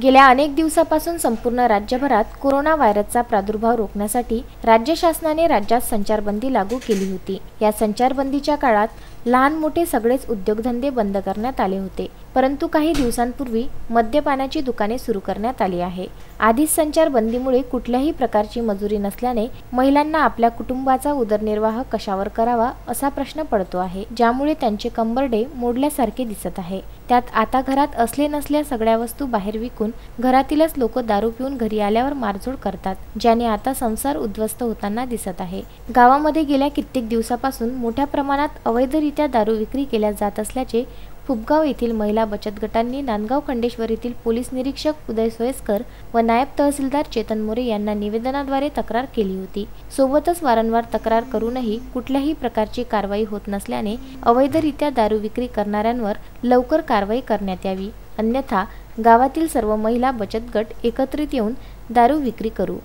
गेल्या अनेक दिवसापासून संपूर्ण राज्यभरात कोरोना व्हायरसचा प्रादुर्भाव रोखण्यासाठी राज्य शासनाने राज्यात संचारबंदी लागू केली होती। या संचारबंदीच्या काळात लहान मोठे सगळेच उद्योगधंदे बंद करण्यात आले होते, परंतु काही दिवसांपूर्वी मद्यपानाची दुकाने सुरू करण्यात आली आहे। आधीच संचारबंदीमुळे कुठल्याही प्रकारची मजुरी नसल्याने महिलांना आपल्या कुटुंबाचा उदरनिर्वाह कशावर करावा असा प्रश्न पडतो आहे, ज्यामुळे त्यांचे कंबरडे मोडल्यासारखे दिसत आहे। त्यात आता घरात असले नसल्या सगळ्या वस्तू बाहेर विकून घरातीलच लोक दारू पिऊन घरी आल्यावर मारझोड करतात, ज्याने आता संसार उद्ध्वस्त होताना दिसत आहे। गावामध्ये गेल्या कित्येक दिवसापासून मोठ्या प्रमाणात अवैधरित्या दारू विक्री केल्या जात असल्याचे फुबगाव येथील महिला बचत गटांनी नांदगाव खंडेश्वर येथील पोलीस निरीक्षक उदय सोयस्कर व नायब तहसीलदार चेतन मोरे यांना निवेदनाद्वारे तक्रार केली होती। सोबतच वारंवार तक्रार करूनही कुठल्याही प्रकारची कारवाई होत नसल्याने अवैधरित्या दारू विक्री करणाऱ्यांवर लवकर कारवाई करण्यात यावी, अन्यथा गावातील सर्व महिला बचत गट एकत्रित येऊन दारू विक्री करू।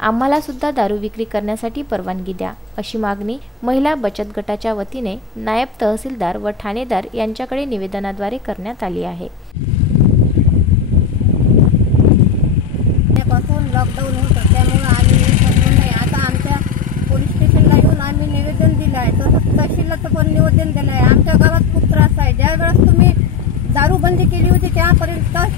आम्हाला सुद्धा दारू विक्री करण्यासाठी परवानगी द्या, अशी मागणी महिला बचत गटाच्या वतीने नायब तहसीलदार व ठाणेदार यांच्याकडे निवेदनाद्वारे करण्यात आली आहे। लॉकडाऊन होतं, त्यामुळे आम्ही आता आमच्या पोलीस स्टेशनला येऊन आम्ही निवेदन दिलं आहे, तसंच तहसीलला पण निवेदन दिलं आहे। आमच्या गावात खूप त्रास आहे। ज्या वेळेस तुम्ही दारूबंदी केली होती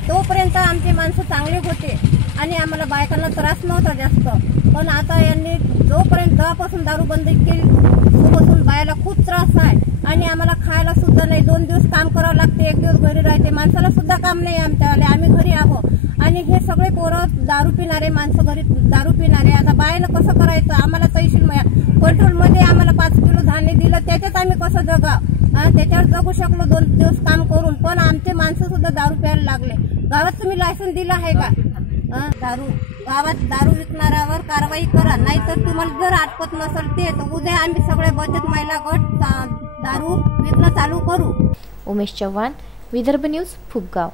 तोपर्यंत आमचे माणसं चांगले होते आणि आम्हाला बायकांना त्रास नव्हता जास्त, पण आता यांनी जेव्हापासून दारूबंदी केली तेव्हापासून बायाला खूप त्रास आहे आणि आम्हाला खायला सुद्धा नाही। 2 दिवस काम करावं लागते, 1 दिवस घरी राहते, माणसाला सुद्धा काम नाही आमच्यावाले, आम्ही घरी आहोत आणि हे सगळे पोरं दारू पिणारे माणसं घरी दारू पिणारे। आता बायानं कसं करायचं? आम्हाला तहसील कंट्रोलमध्ये आम्हाला 5 किलो धान्य दिलं, त्याच्यात आम्ही कसं जगावं? त्याच्यावर जगू शकलो 2 दिवस काम करून, पण आमचे माणसं सुद्धा दारू प्यायला लागले। गावात तुम्ही लायसन दिलं आहे का? गावात दारू विकणाऱ्यावर कारवाई करा, नाहीतर तुम्हाला जर आटपत नसेल ते तर उद्या आम्ही सगळे बचत महिला गट दारू विकणं चालू करू। उमेश चव्हाण, विदर्भ न्यूज, फुबगाव।